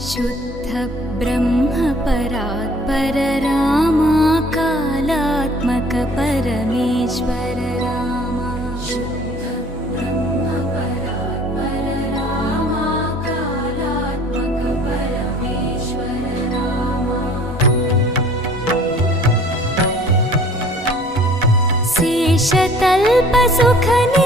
शुद्ध ब्रह्म परात्पर रामा कालात्मक परमेश्वर रामा शुद्ध ब्रह्म परात्पर रामा कालात्मक परमेश्वर रामा शेषतल्प सुख